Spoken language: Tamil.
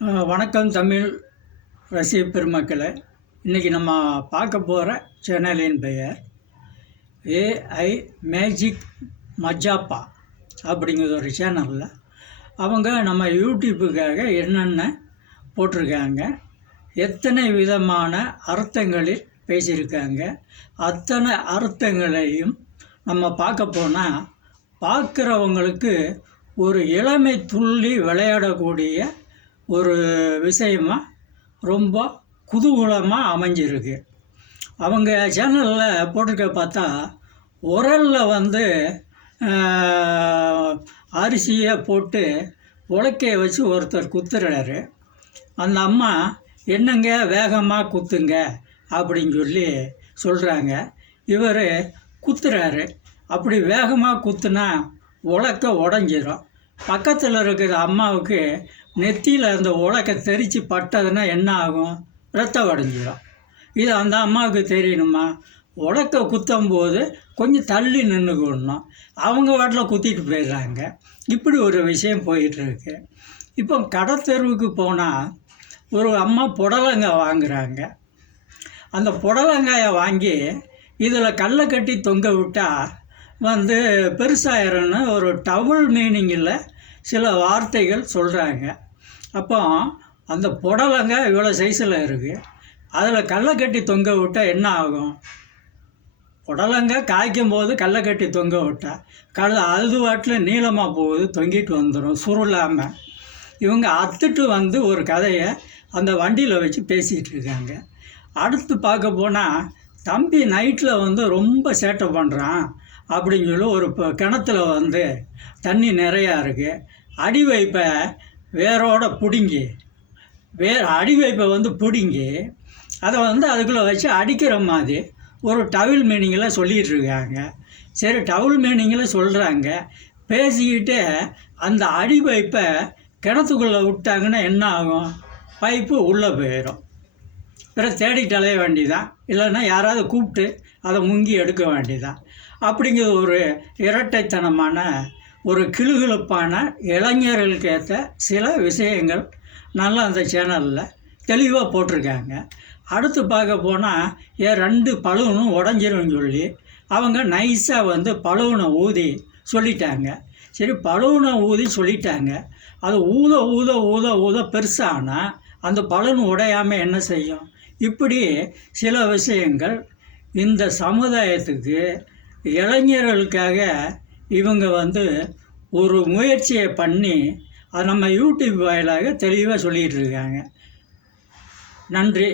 வணக்கம் தமிழ் ரசிக பெருமக்களே. இன்றைக்கி நம்ம பார்க்க போகிற சேனலின் பெயர் ஏஐ மேஜிக் மஜாப்பா அப்படிங்கிற ஒரு சேனலில் அவங்க நம்ம யூடியூப்புக்காக என்னென்ன போட்டிருக்காங்க, எத்தனை விதமான அர்த்தங்களில் பேசியிருக்காங்க, அத்தனை அர்த்தங்களையும் நம்ம பார்க்க போனால் பார்க்குறவங்களுக்கு ஒரு இளமை துள்ளி விளையாடக்கூடிய ஒரு விஷயமாக ரொம்ப குதூகலமாக அமைஞ்சிருக்கு. அவங்க சேனலில் போட்டிருக்க பார்த்தா உரலில் அரிசியை போட்டு உலக்கையை வச்சு ஒருத்தர் குத்துறாரு. அந்த அம்மா என்னங்க வேகமாக குத்துங்க அப்படின்னு சொல்லி சொல்கிறாங்க. இவர் குத்துறாரு. அப்படி வேகமாக குத்துனா உலக்கை உடஞ்சிரும். பக்கத்தில் இருக்கிற அம்மாவுக்கு நெத்தியில் அந்த உலக்கை தெரித்து பட்டதுன்னா என்ன ஆகும்? ரத்தம் உடஞ்சிரும். இது அந்த அம்மாவுக்கு தெரியணுமா? உலக்கை குத்தும்போது கொஞ்சம் தள்ளி நின்றுக்கணும். அவங்க வாட்டில் குத்திட்டு போயிடுறாங்க. இப்படி ஒரு விஷயம் போயிட்டுருக்கு. இப்போ கடத்தெருவுக்கு போனால் ஒரு அம்மா புடலங்காய் வாங்குகிறாங்க. அந்த புடலங்காயை வாங்கி இதில் கல்லை கட்டி தொங்க விட்டால் பெருசாயிருன்னு ஒரு டபுள் மீனிங்கில் சில வார்த்தைகள் சொல்கிறாங்க. அப்போ அந்த புடலங்காய் இவ்வளோ சைஸில் இருக்குது. அதில் கல்லை கட்டி தொங்க விட்டால் என்ன ஆகும்? புடலங்காய் காய்க்கும் போது கல்லை கட்டி தொங்க விட்டால் அது வாட்டில் நீளமாக போகுது, தொங்கிட்டு வந்துடும் சுருளாமல். இவங்க அத்துட்டு ஒரு கதையை அந்த வண்டியில் வச்சு பேசிகிட்டு இருக்காங்க. அடுத்து பார்க்க போனால் தம்பி நைட்டில் ரொம்ப சேட்டை பண்ணுறான் அப்படின்னு சொல்லி ஒரு கிணத்துல தண்ணி நிறையா இருக்குது. அடி வைப்பை வேரோட பிடுங்கி அடி வைப்பை பிடுங்கி அதை அதுக்குள்ளே வச்சு அடிக்கிற மாதிரி ஒரு டபுள் மீனிங்கில் சொல்லிகிட்டு இருக்காங்க. சரி, டபுள் மீனிங்கில் சொல்கிறாங்க. பேசிக்கிட்டே அந்த அடி பைப்பை கிணத்துக்குள்ளே விட்டாங்கன்னா என்ன ஆகும்? பைப்பு உள்ளே போயிடும். பிறகு தேடிட்டு அலைய வேண்டியதான், இல்லைன்னா யாராவது கூப்பிட்டு அதை முங்கி எடுக்க வேண்டியதான். அப்படிங்கிற ஒரு இரட்டைத்தனமான ஒரு கிளுகிழப்பான இளைஞர்களுக்கு ஏற்ற சில விஷயங்கள் நல்லா அந்த சேனலில் தெளிவாக போட்டிருக்காங்க. அடுத்து பார்க்க போனால் 2 பலூனும் உடஞ்சிரும்னு சொல்லி அவங்க நைஸாக பலூனை ஊதி சொல்லிட்டாங்க. சரி, பலூனை ஊதி சொல்லிட்டாங்க. அது ஊத ஊத ஊத ஊத பெருசானால் அந்த பலூன் உடையாமல் என்ன செய்யும்? இப்படி சில விஷயங்கள் இந்த சமுதாயத்துக்கு இளைஞர்களுக்காக இவங்க ஒரு முயற்சியை பண்ணி அதை நம்ம யூடியூப் வாயிலாக தெளிவாக சொல்லிகிட்டு இருக்காங்க. நன்றி.